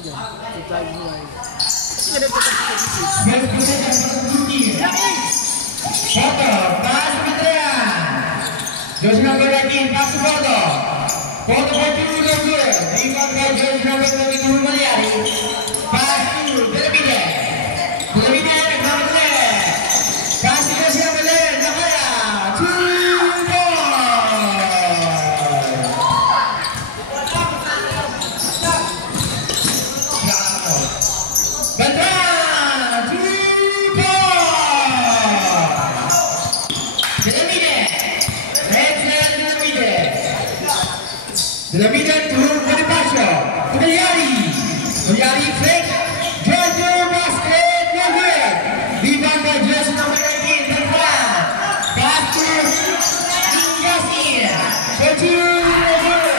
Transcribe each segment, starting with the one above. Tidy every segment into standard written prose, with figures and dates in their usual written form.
dyan. Supply mulai. Hindi na nagpapagpapagpapag. Foto, pass Petrian. Jersey number 19, pass to Foto. Foto by 2, no good. Rebound by jersey number 22, Malayari. Pass to Delamide. Delamide, Delamide. Pass to jersey number 11, Nakaya. 2 points. Betran, 2 points. Delamide. Delamide turun ke Pasha. Malayari. Malayari fake. Jojo basket. No good. Rebound by jersey number 19. Betran. Pass to Yasin. Jojo no good.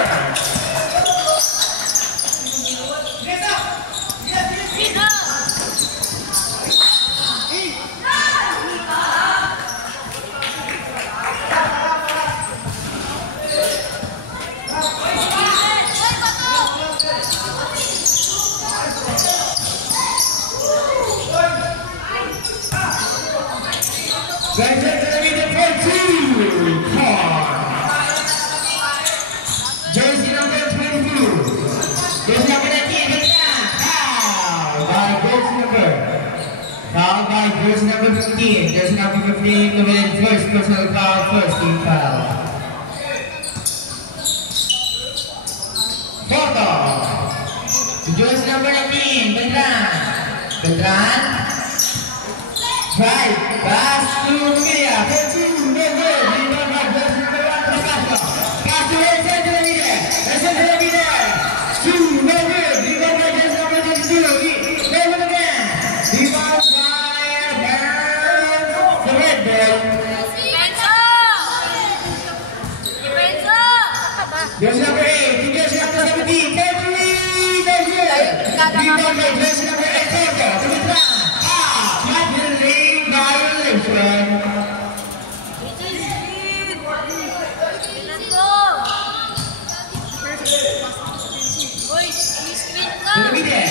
Jersey number 22. Jersey number 19. Foul by jersey number 15. Jersey number 15 committed first personal foul, first team foul. Foto. Jersey number 19. Betran. Right, pass to Mia. 2, no good. Rebound by jersey number 1, Prakash. Pass to Delamide. Delamide. 2, no good. Rebound by jersey number 22. No good again. Rebound by the red ball. Jersey number 8. Jersey number 17. No good. Rebound by jersey number 8. To Betran. Violation. Delamide.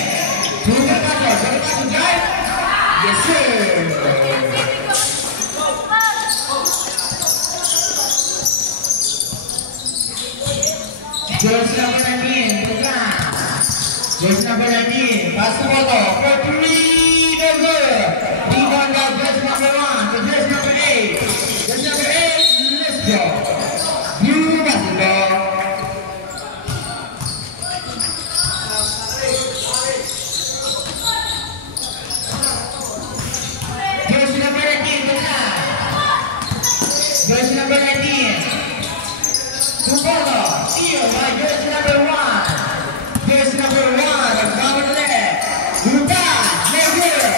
Yes, sir. Jersey number 19, Betran. Jersey number 19, pass to Foto. For 3, no good. Rebound by jersey number 1 to jersey number 8. Jersey number 8, let's go. Blue basketball. Jersey number 19, Betran. Jersey number 19. To Foto. Steal by jersey number 1. Jersey number 1, that's number 11. Bukan, no good.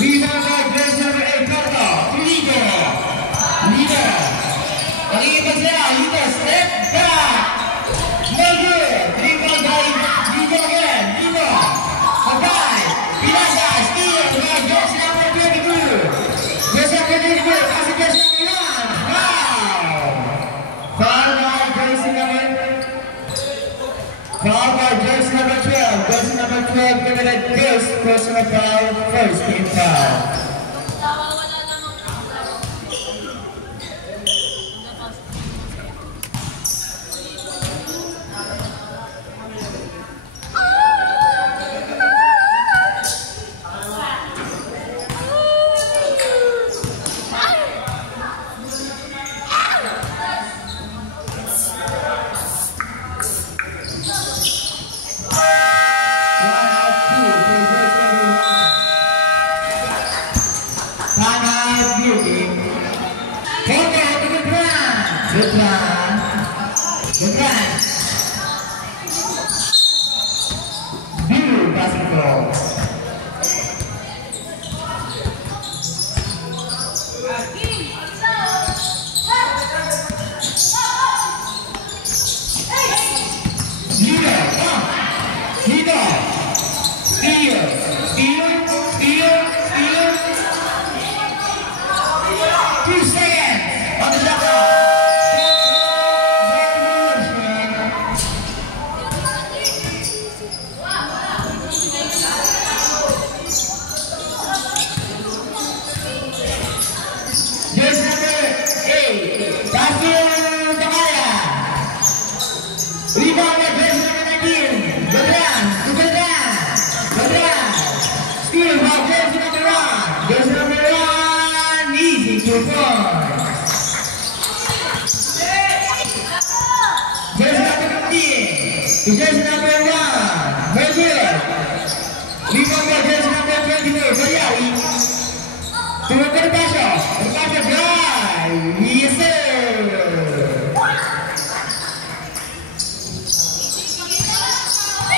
Rebound by jersey number 8, Foto. To Lido. Lido, step back. No good. Rebound by Lido again. Lido. Okay. Pilasa, steal by jersey number 22. Jersey number 22, pass to jersey number 1. Foul. Foul by jersey number 12. Jersey number 12 committed first personal foul, first team foul. Betran. Blue basketball. jersey number 1. Very good. Rebound by jersey number 24. Mariari. Turun ke Pasha. Pasha drive. Yes sir.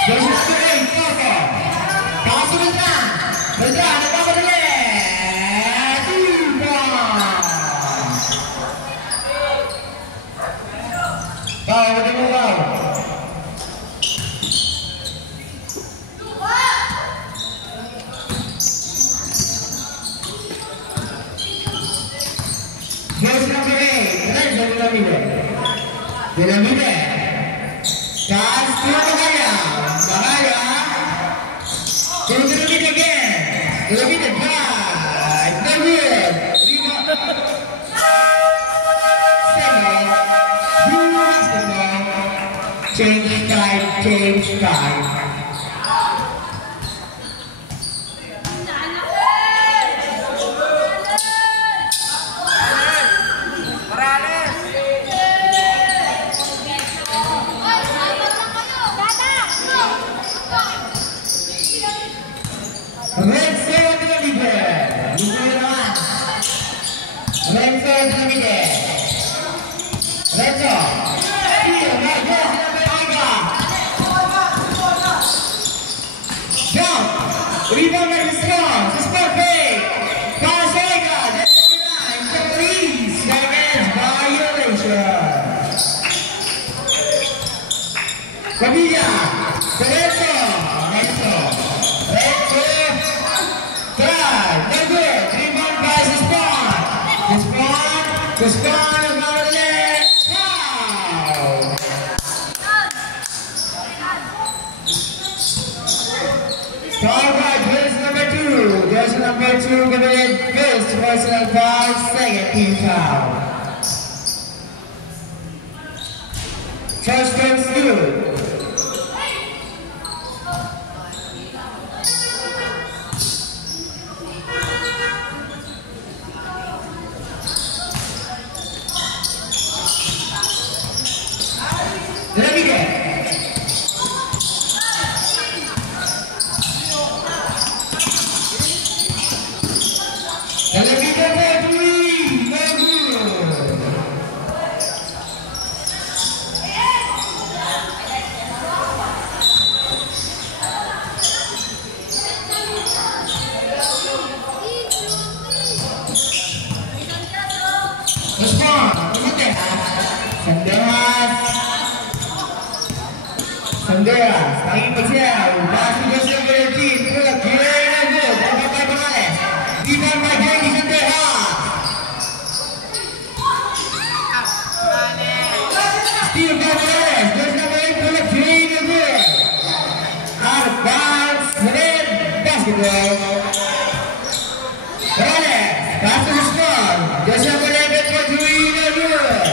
Jersey number 8. Koko. Pasok Beneran. Beneran ada apa boleh? Bau, betul bau. Jersey number 8, right, Dinamite. Chance to Bahaya. To Dinamite again. Dinamite drive. Very good. Change time. Rebound by Strong, it's perfect. Pasega, that's the line. Police, against violation. Padilla, Lorenzo, drive, no good. Rebound by Strong. Strong is not there. Foul. Foul by jersey number 2. Jersey number 2 committed first personal foul, second team foul. First turns good. Sanderas, lagi kecil, masih bersama berhenti, bola kira yang good, dapat Morales, rebound by Jackie Sanderas. Steal by Morales, jersey number 8, bola kira yang good. Out of bounds, red basketball. Morales, pass to the score, jersey number 8, bola kira yang good.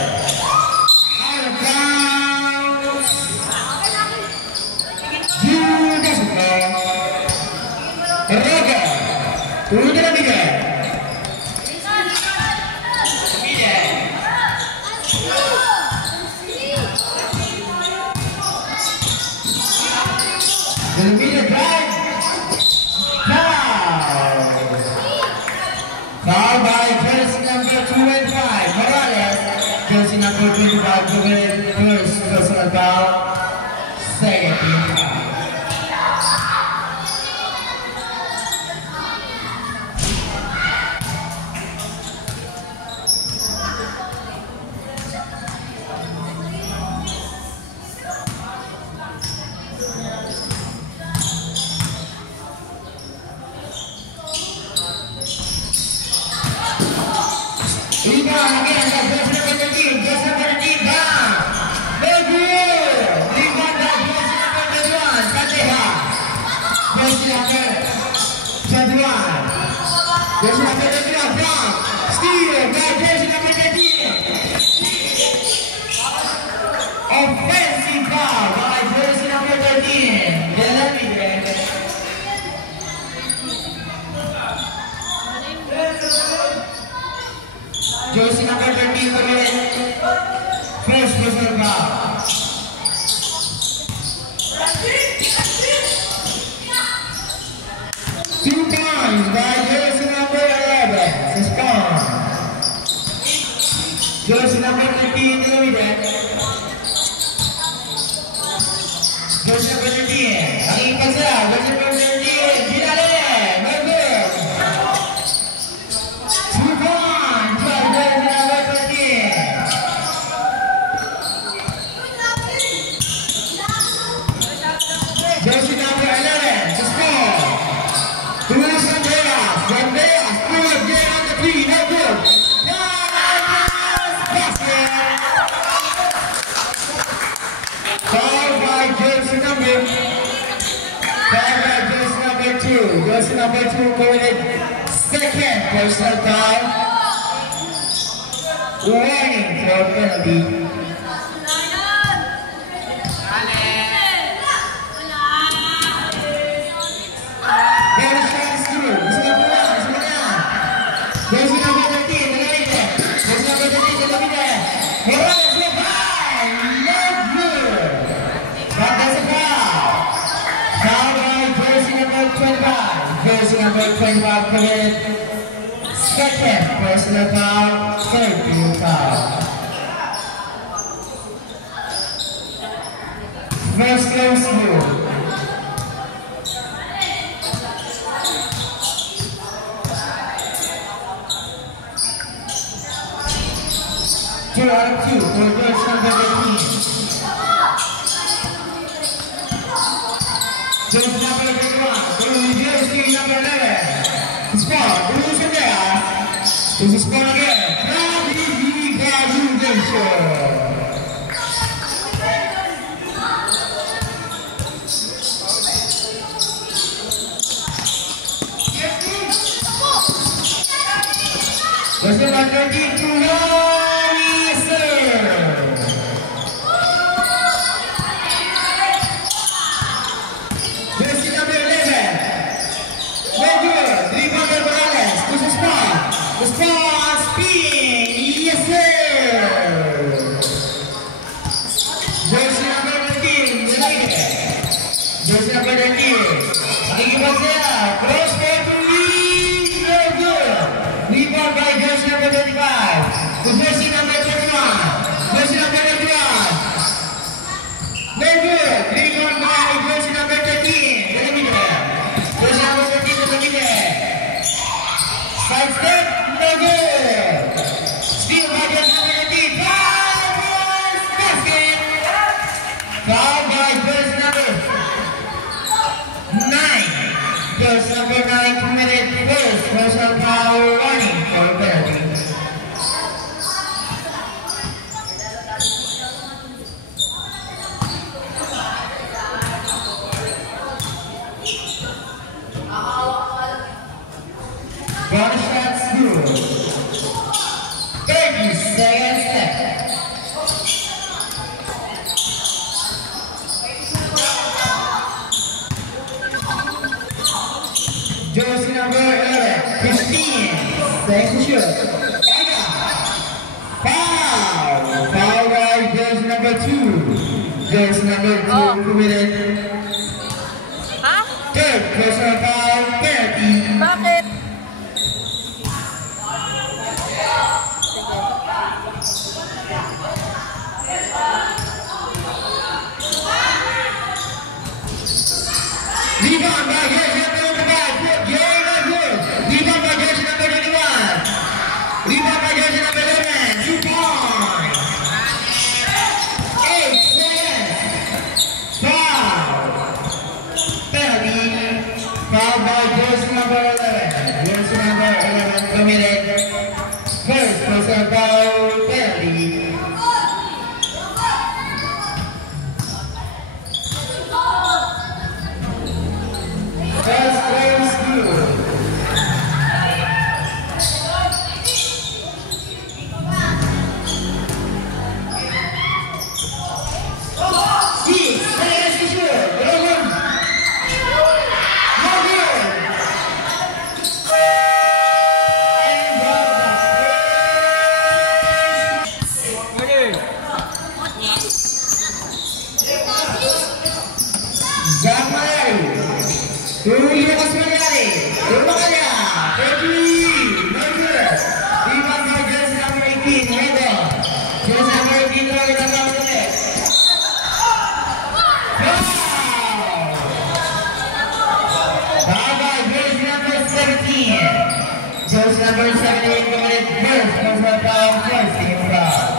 Out of bounds. Roga, turun ke Dinamite. Dinamite drive. Foul by jersey number 2 and 5. Morales, jersey number 25 committed first personal foul, second team foul. Rebound again, that's jersey number 13, jersey number 13, down. Very good. Rebound by jersey number 21, Sandeha. Jersey number 21. Jersey number 21, down. Steal by jersey number 13. Offensive foul by jersey number 13. Jersey number 13 committed first personal foul. Jersey number 15, David. Jersey number 15. Lagi pasal. Jersey number 15. Dinale. Very good. 2 points. Jersey number 15. Jersey number 11. To score. Tulis Andreas. Andreas. Pull again on the 3. No good. Jersey number 2 committed second personal foul. Warning for penalty. Bonus shot is through. Jersey number 1. Jersey number 13. Jersey number 13. Morales with high. Not good. But that's a foul. Foul by jersey number 25. Jersey number 25 committed second personal foul, third team foul. First goes you. Two out of 2 for jersey number 13. Jersey number 21. Jersey number 11. Spot. Lose in there. This is spot again. Jersey number 13 to Jersey number 11. Very good. Rebounder Morales. This is spot. The spot spin. Yes, sir. Jersey number 13. Jersey number 13. Lagi pasal. Cross for 3. Very good. Rebound by jersey number 35. To jersey number 21. Jersey number 21. Very good. Rebound by jersey number 13. Jersey number 13 to the middle. Side step. No good. Steal by jersey number 13. 5 points. Basket. Foul by jersey number 9. Jersey number 9 committed first personal foul, warning for penalty. Bonus shots through. 30 seconds left. Jersey number 11, 15, second shoot. Foul! Foul by jersey number 2. Jersey number 2 committed third personal foul, penalty. Bakit? Rebound by jersey number 25. Rebound by jersey number 21. Rebound by jersey number 11. 2 points. 8 seconds. Foul. Penalty. Foul Jose number 78 committed first, goes for a foul, first team foul.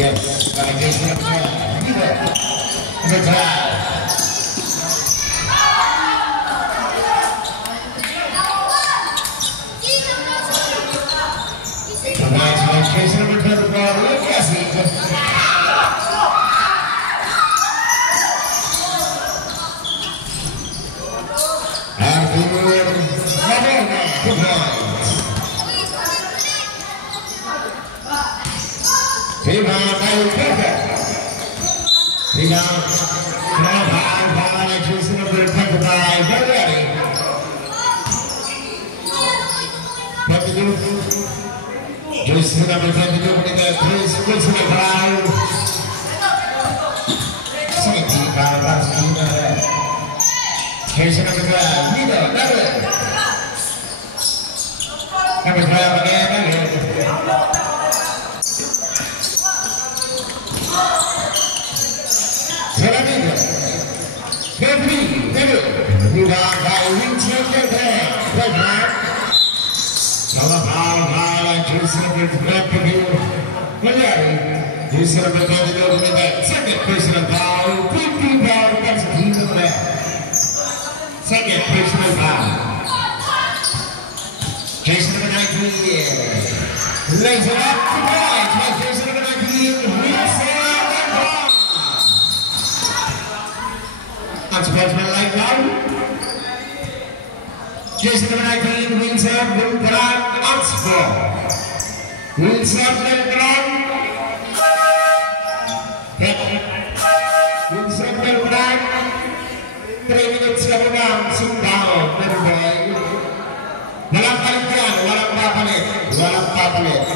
Yes, against number 19, Lays it up to points. By jersey number 19, Wilson Brown. Unsportsmanlike now. Jersey number 19, Wilson Brown. Oxford. Wilson Brown. Wilson Brown. 3 minutes na lang. Sundown. Never boy. Walang palit yan. Walang papalit. Walang papalit.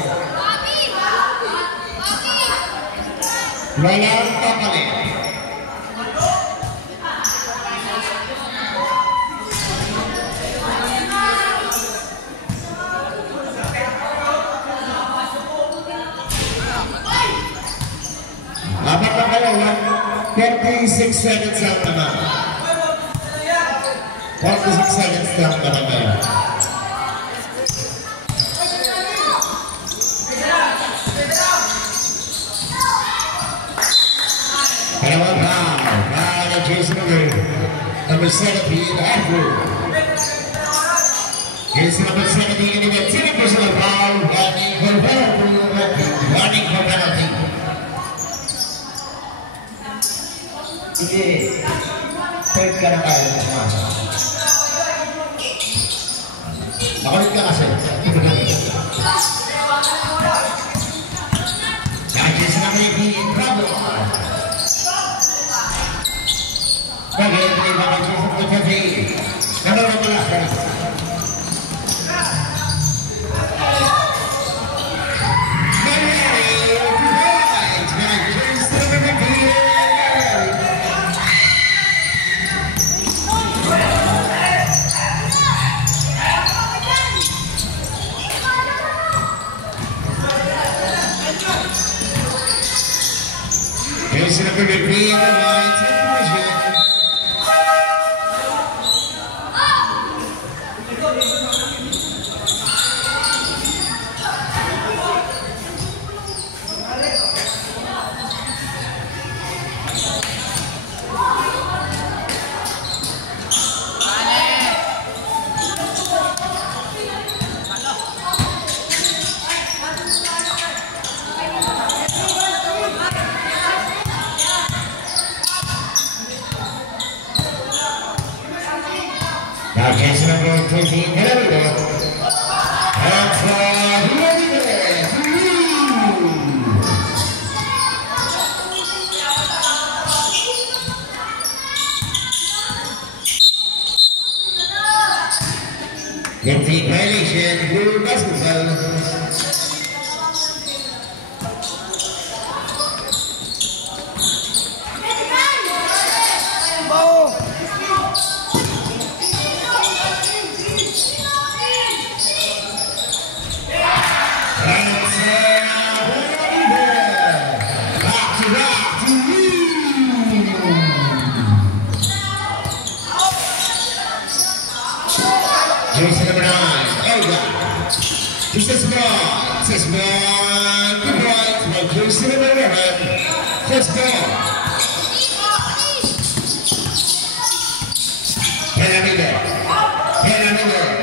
Walang papalit. Dapat na kayo, 36 seconds lang naman. 46 seconds lang naman kayo. Dalawang foul. Foul na jersey number 17, Andrew. Jersey number 17, and again, 10 personal foul. Warning for penalty. Sige, third ka na tayo. Makulit ka kasi. Jersey number 18, Bravo. Bagay, bakit siya sa pagkati? Nanonood mo lang. Jersey number 15, now Jersey number 13, hello there. That's ready there. Empty violation, blue basketball. Jersey number 9, Olga. Just this ball. This ball. Good point. By jersey number 11. This ball. Penamida.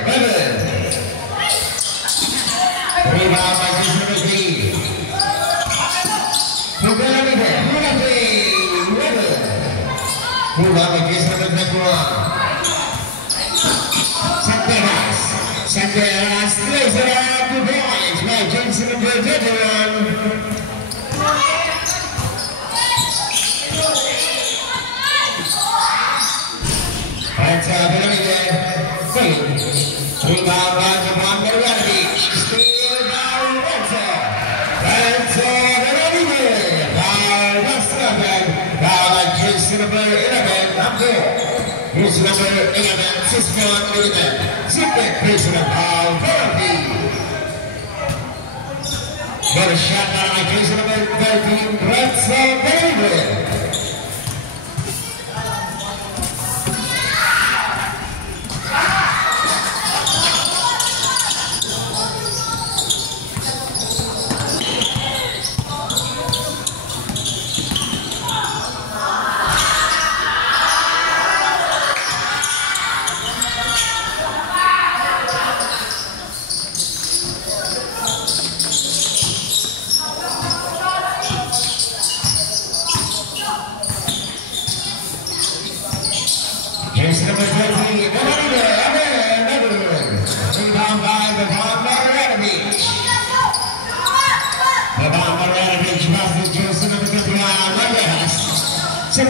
Bevan. Rebound by jersey number 3. Penamida. Rebound by jersey number 21. Santeras, plays it out to points by Jersey number 21. That's Penamida. Rebound by Javon Marjanovic. Steal by Renzo. Penamida. Foul, that's nothing. Foul by Jersey number 11. Abdul. Jersey number 11. Sismon Militant. Second personal foul penalty. Got a shot by jersey number 13, Renzo Penamida. Here's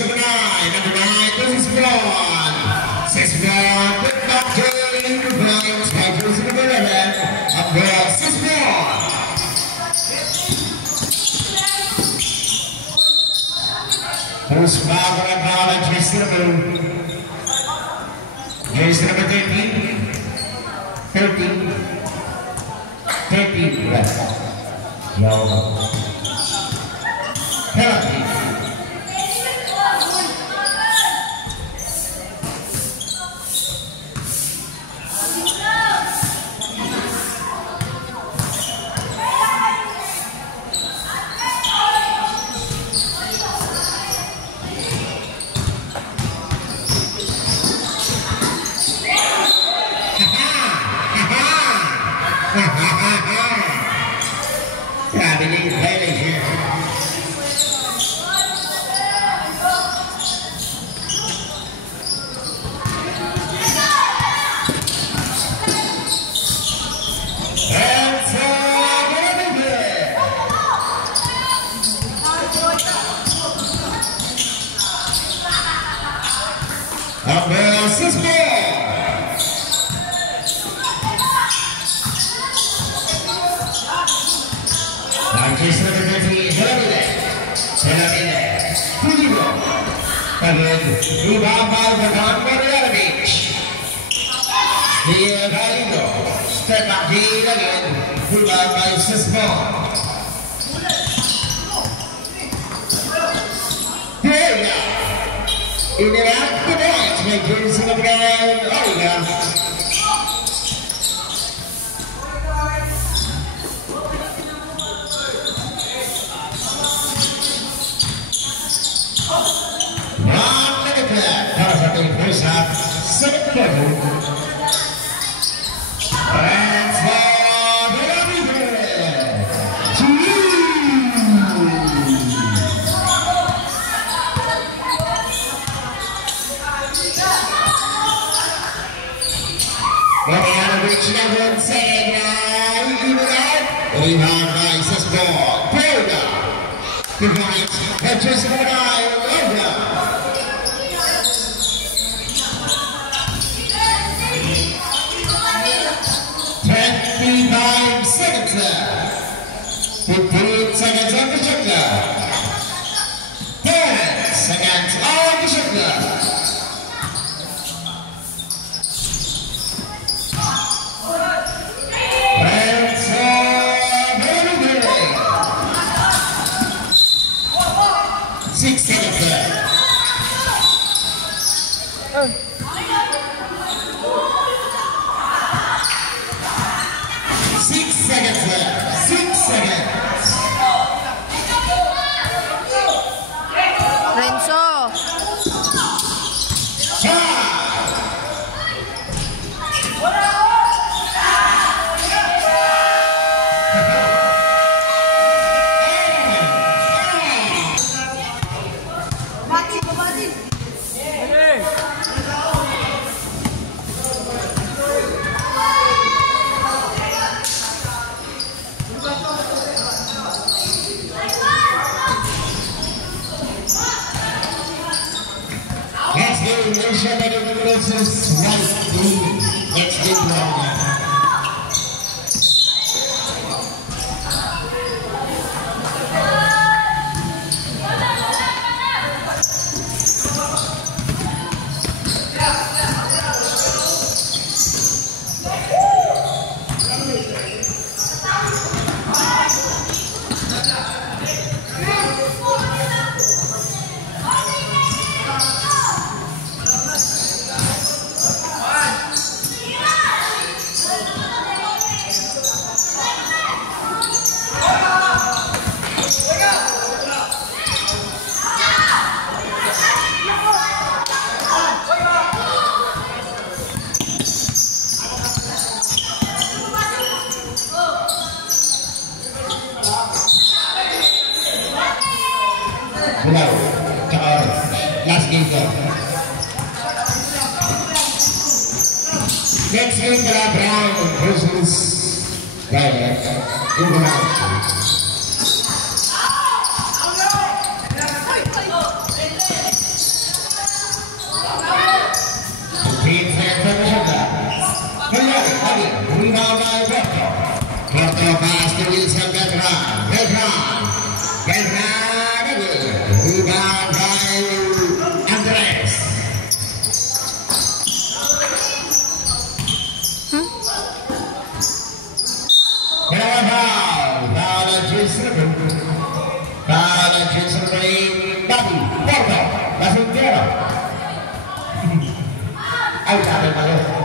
number 9, this is Braun. 6-1, quick back game, Braun, Tigers number 11, up there, 6-1. First foul by Braun, jersey number 13 left. Yellow. Penalty. Rebound by Vagan Marjanovic. Here Galindo. Step back here again. Rebound by Sismon. There we go. In and out the net. Makers of the game. Oliver. First half, second level. And for the Marjanovic never saying even out. Rebound by Sismon. Pelga. Behind. Hedges for an eye. Over. 25 seconds left. 15 seconds on the shot clock. 10 seconds on the shot clock. And so, very 6 seconds left. 6 seconds left. 6 seconds. Renzo. Next big round. Next game adalah Brown versus Diamond. Porto pass to Wilson Beltran. Rebound by Andres. Foul Jason Ray. Babi, Porto, langsung tira. Ayo sampai balik.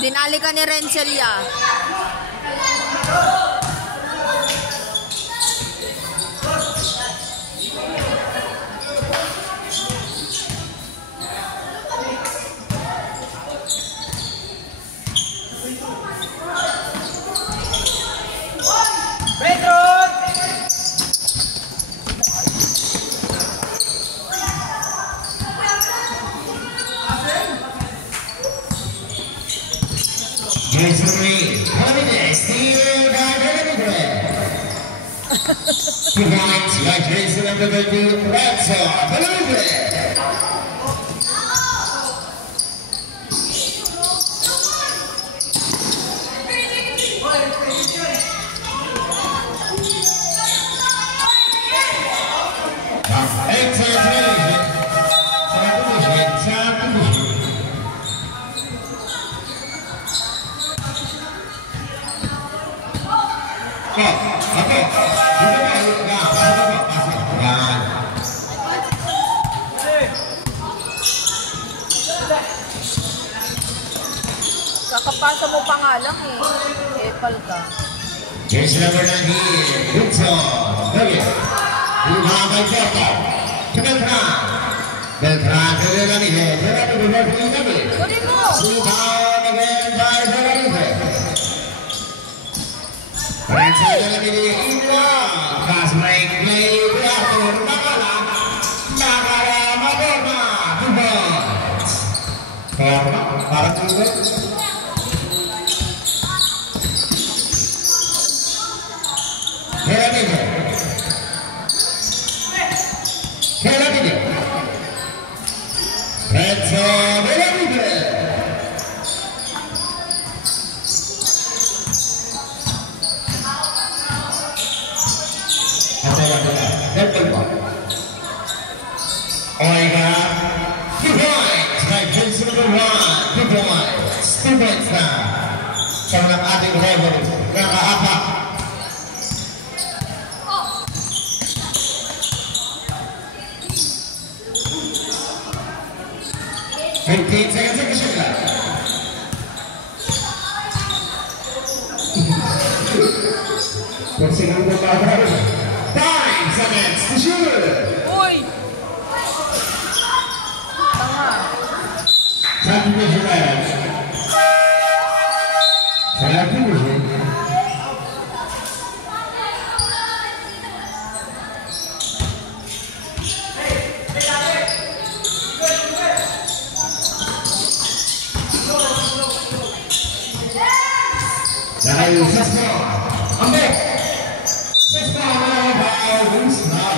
Dinali ka ni Rencelia. Jason Reed. Holiday, steal by Holiday. 2 points by Jason number 22, Renzo Holiday. Kakapasa mo pa nga lang eh. Epal ka. Here's number 19, Wilson. Okay. Lima by Jota. Beltran. Beltran, Velanide. Velanide. Kunin mo! Down again by Velanide. Renzo Velanide in long. Fast break play. Reactor. Nakala. Nakala. Madonna. 2 points. Forma. Para 2 points. Velanide. Velanide. Renzo Velanide. Oiga. 2 points by Jason number 1. 2 points. 2 points na. Sa mga ating rival. Nakaapak. 15 seconds to shoot that. Forcing on the ball. 5 seconds to shoot. Uy! Tanga. Time to measure that. Time to measure. Dahil Sesmo, ambek Sesmo melawan Wisma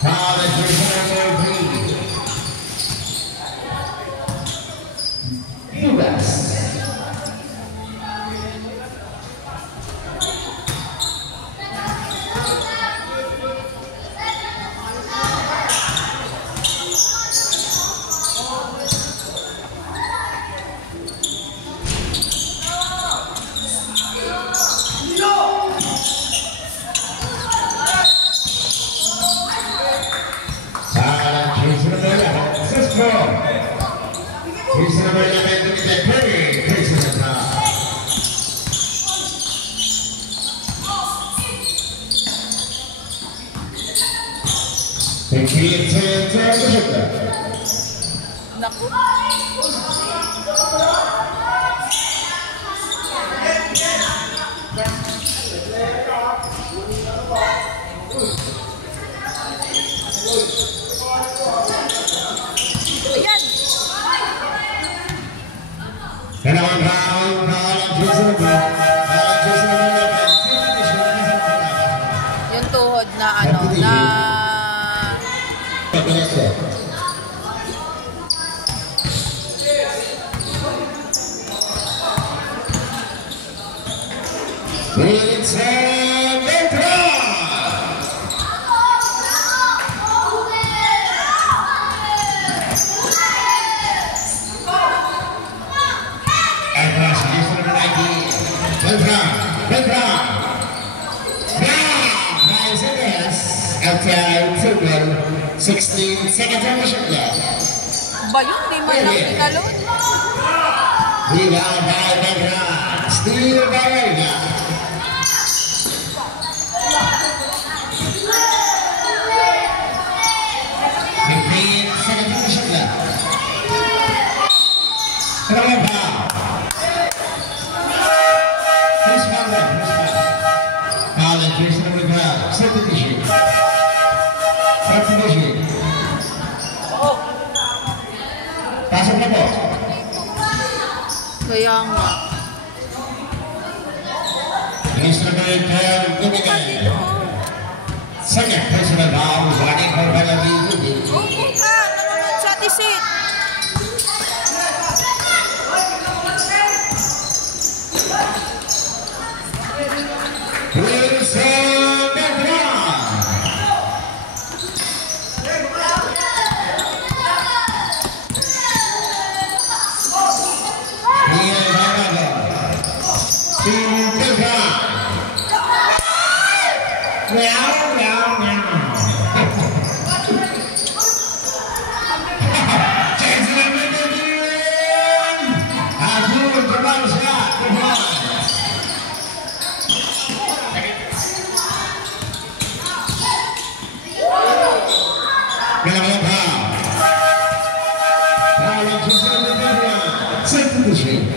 pada Jason Reed. Judas. Here's number 11 to get Perry. Here's the top. Thank you to Naku. Ayan. Dalawang round, Yung tuhod na ano, na... It's Beltran! Beltran! Now, 9 seconds after 16 seconds on the shot clock. Ba yun? Di man lang pinalon? Rebound by Beltran. Steal by Oiga. Kaya nga. National Trail Limited. Second personal foul, running for penalty. Upo ka! Nanonood sa tisit. Wilson Beltran. Here, Bernardo. To Beltran. Meow, meow, meow. Change the middle again. Azul, kembali shot. Kailangan foul. Foul ang susunod na Beltran. Second position.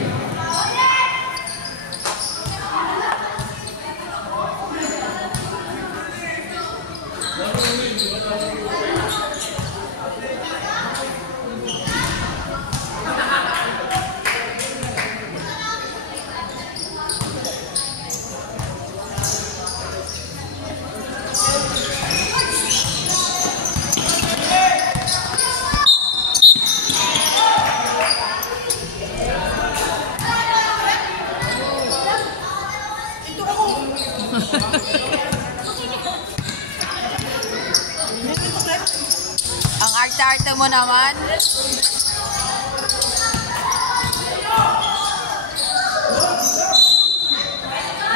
Ang arte-arte mo naman.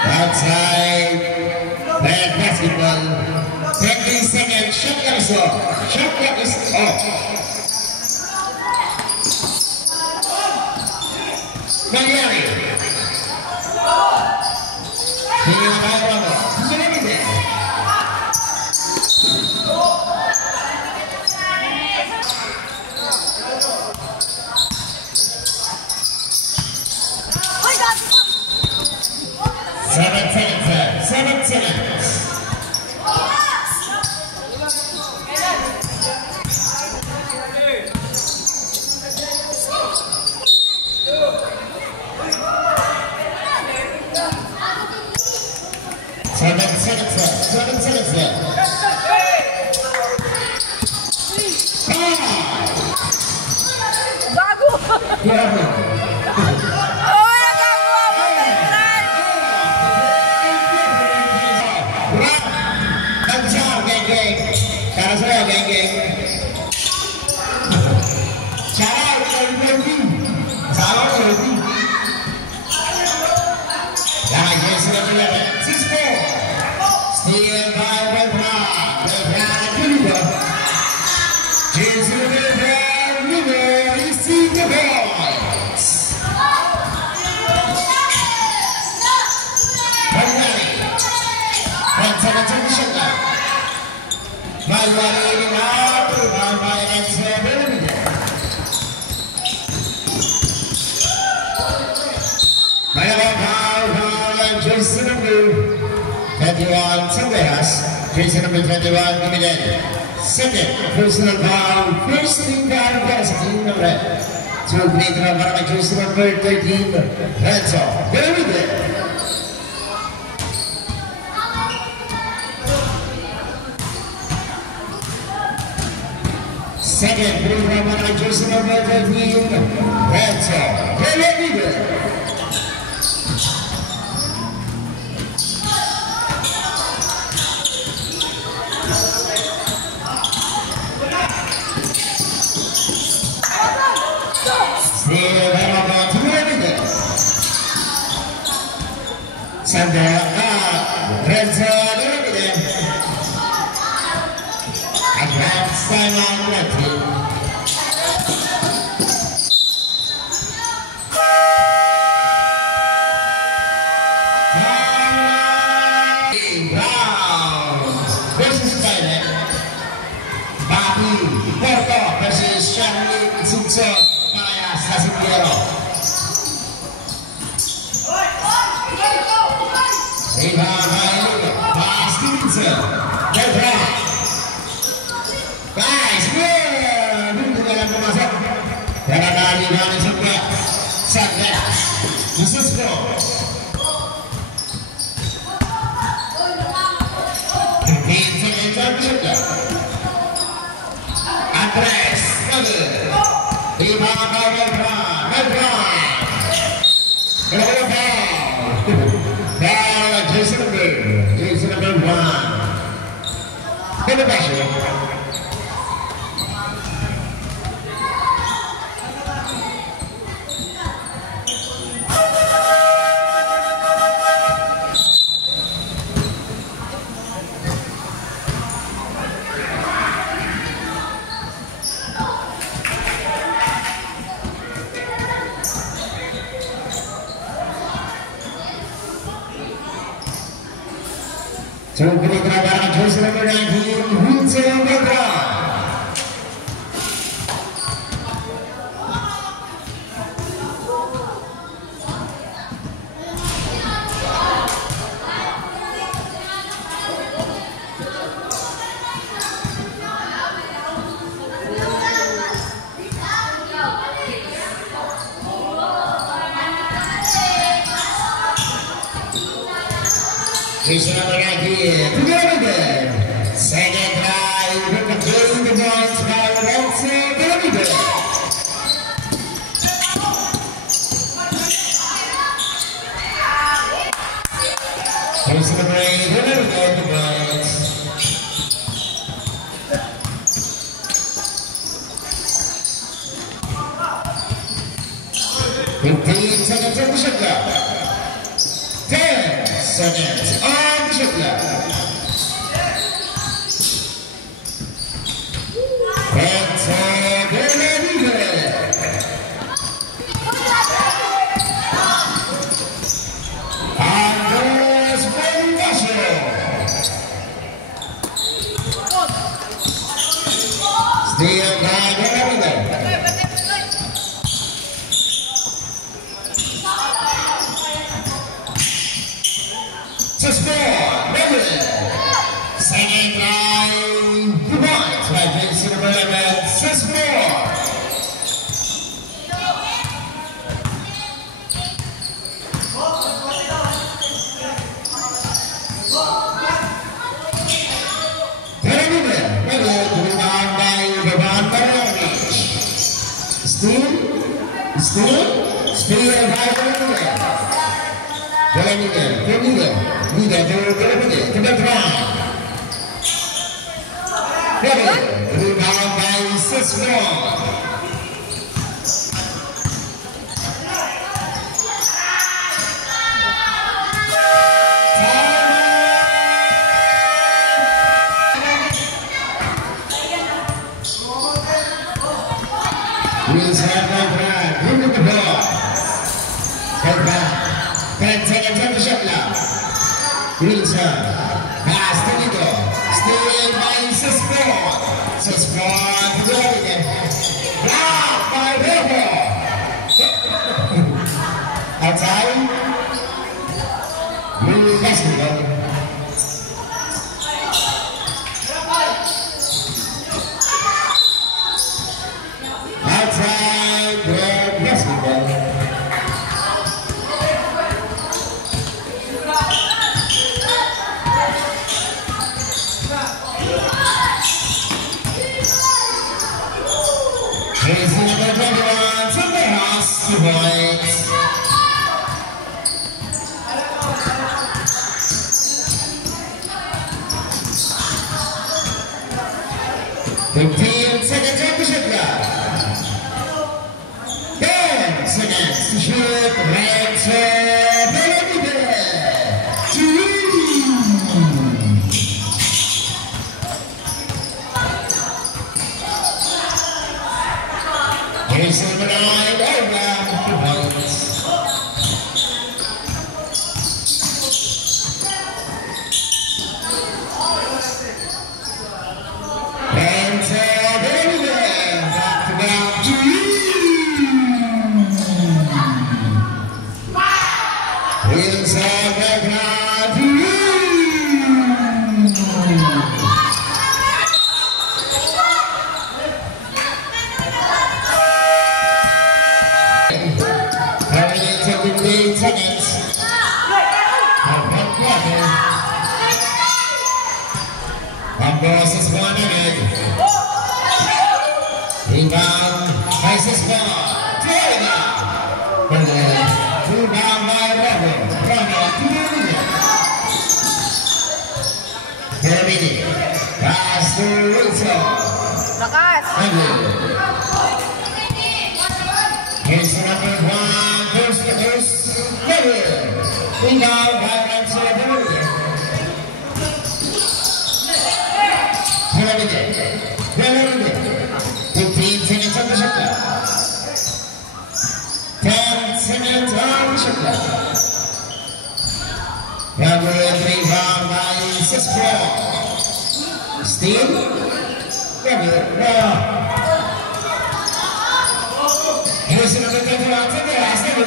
Outside, bad basketball. 20 seconds, shot clock is off. Shot clock is off. Magyari. Here, Barbara. Susunod din. Seven seconds. Seven seconds left. Gago! Grabe. Oh, nagagawa mo, Beltran! Nag-saan, geng-geng. Para sa'yo, geng-geng. Shout out, Lodi. Kasama ko, Lodi. Yan, yes, sila. 6-4. Steal by Beltran. Beltran, Junior. Jason Beltran, Junior, receive the points. Beltran. 1 second to the shot clock. Malwari leading out to by Extra Beltran. Mayroon foul and Jason number 21 Sandejas. Jason number 21 Limited. Second personal foul. First team foul para sa team ng red. Sunod dito na para kay Jason number 13 Renzo. Very good. Second free throw para kay Jason number 13 Renzo. Very good. Renzo Limited. Advance timeout ready. Versus Thailand. Baki Porto versus Shanghai Sumsong. Parehas sa Sintiero. Iba Mailog, Bas Stevenson, Beltran. Guys, dito na lang pumasok. Pero naliwan sa Sandejas. Jason number 1. In the pressure. So, penetra para jersey number 19, Wilson Petra. Jersey number 19, together. Second drive, with the game the points by Wilson Petra. Jersey number 8, together the points. Seconds on the shot clock. 10 seconds on the shot clock. Still by Benedict. Just four, second line, 2 points by Jason number 11, 6-4. Steal by rebound by Sismore. Wills have no plan. Who with the ball? Head back. 10 seconds on the shot clock. Wills pass to Nico. Steal by Sismore. Sismore to go again. Blocked by Wilbur. Outside. Wills basketball. Outside the basketball. Here's the number 21 from the house to points. Seconds on the shot clock. 10 seconds to shoot. Red Here's number 9, over 2 points. Boss is 1 minute. Rebound. Lakas! Thank you. Here's the number 1, first to first, we now have answer the movie. 15 seconds on the shot clock. 10 seconds on the shot clock. Number 3 round by Sesbro. Steve. Here's another good one to the last level.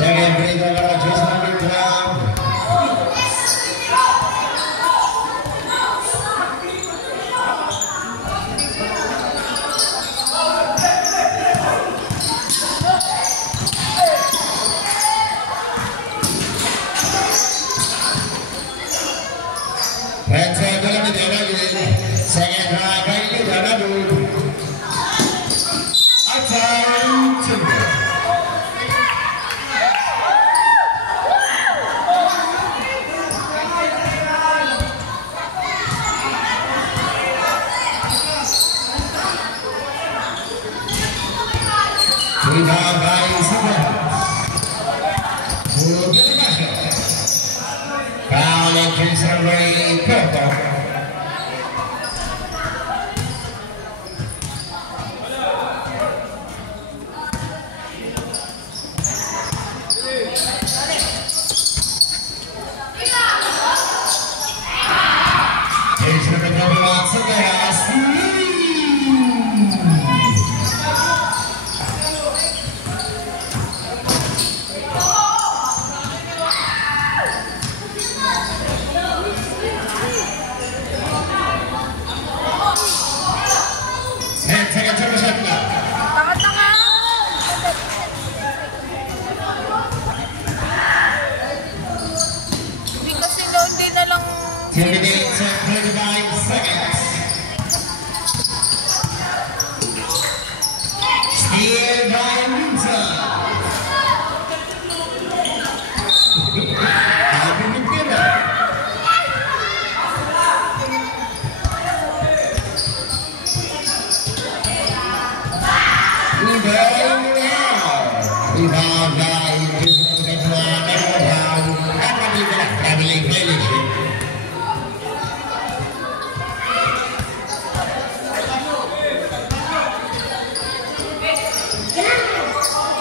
Second free throw para Jason Underground. Second drive by Lidanadu. Attack Timber. Rebound by Timber. To the basket. Foul against number 8, Purple.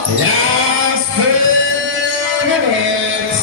Last 3 minutes.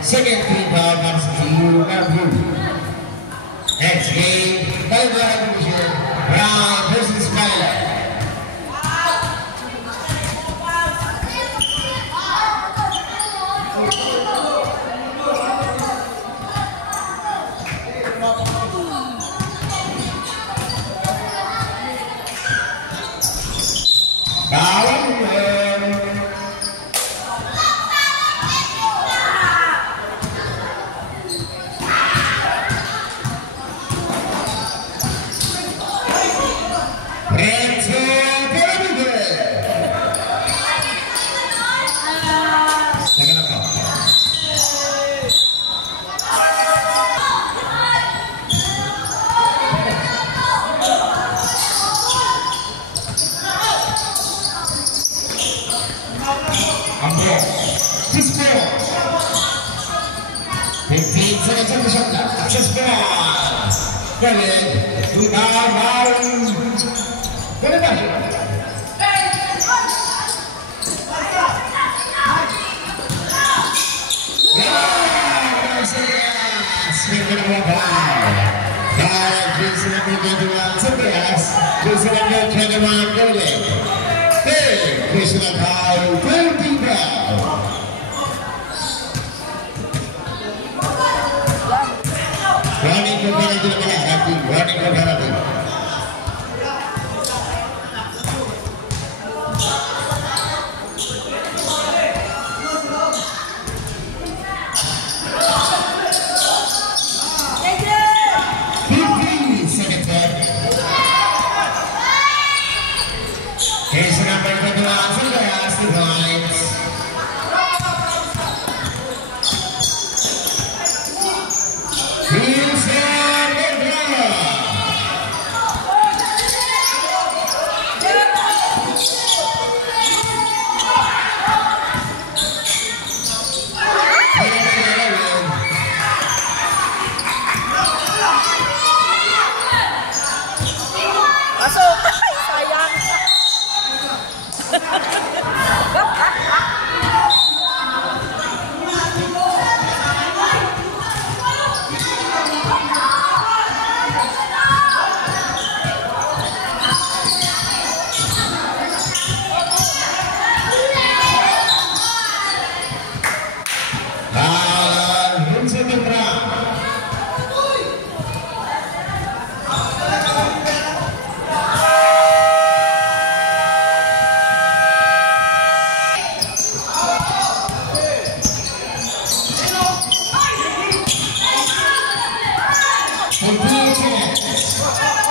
Second team foul comes to you, next game, Belgrade Division, Brown versus Skyline. I'm here. David. Bawang. Bebas. Swing number 5. Jersey number 21, Tobias. Jersey number 21, Golden. Third, Christian Paul, 20 Brown. Running for penalty, running for penalty. Here's number 21, Tobias, the points. Here's the draw. Pasok! Sayang! Continue chance.